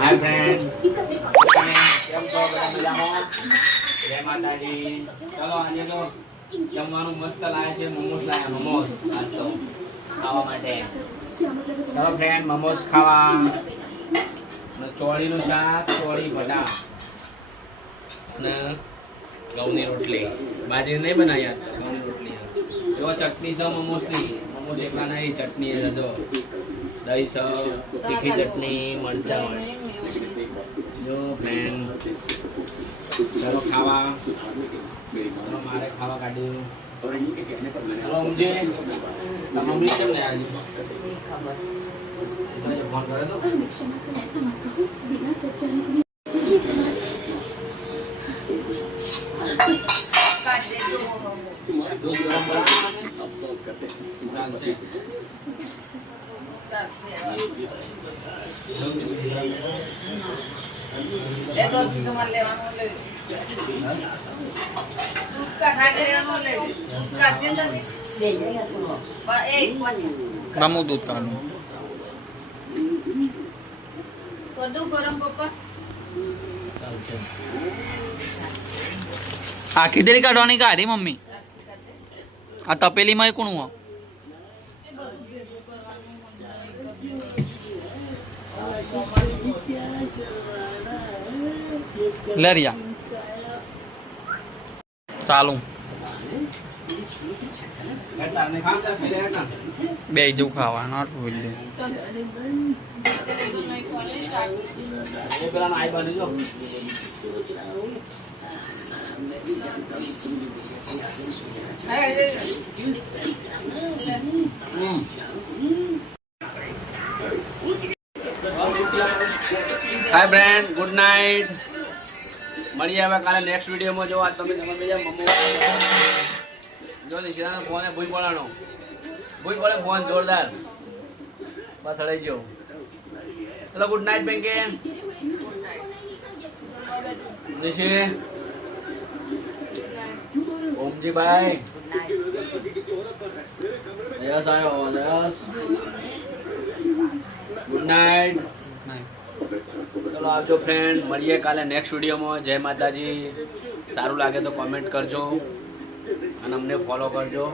હાય friend, કેમ છો? બધા મજામાં? જય માતાજી. ચલો આજે તો જમવાનું મસ્ત લાયા છે. મોમોસ લાયા, મોમોસ આજ તો ખાવા માટે. ચલો ફ્રેન્ડ, મોમોસ ખાવા. ચોળીનું શાક, ચોળી ભટા અને ઘઉંની રોટલી. બાજરી નહીં બનાવી આજ તો, ઘઉંની રોટલી. જો ચટણી છે મોમોસની. મોમોસ એકલા નહીં, ચટણી છે જો. દહીં છે, તીખી ચટણી, મરચાં વાળી. જો ફ્રેન્ડ, ચલો ખાવા. ચલો મારે ખાવા કાઢ્યું. ચલો સમજે મમ્મી કેમ ને આજે ફોન કરે તો દૂધ ગરમ ચાલશે. મામું દૂધ કાઢું આખી દેરી કાઢવાની કાઢી મમ્મી. આ તપેલીમાં કોણ હું લે રિયા ચાલુ બે જેવું ખાવાનું હાય ફ્રેન્ડ, ગુડ નાઇટ. મળીએ હવે કાલે નેક્સ્ટ વિડીયોમાં. જો આ તમે જો નિશિરાનો ફોન ભૂઈ પડવાનો, ભૂઈ પડે ફોન જોરદાર. બસ હડાઈ ગયો. ચલો ગુડ નાઇટ બેંકે નિશી, ઓમજીભાઈ. યસ આવ્યો, યસ. Good night. ચલો આવજો ફ્રેન્ડ, મળીએ કાલે નેક્સ્ટ વિડીયોમાં. જય માતાજી. સારું લાગે તો કોમેન્ટ કરજો અને અમને ફોલો કરજો.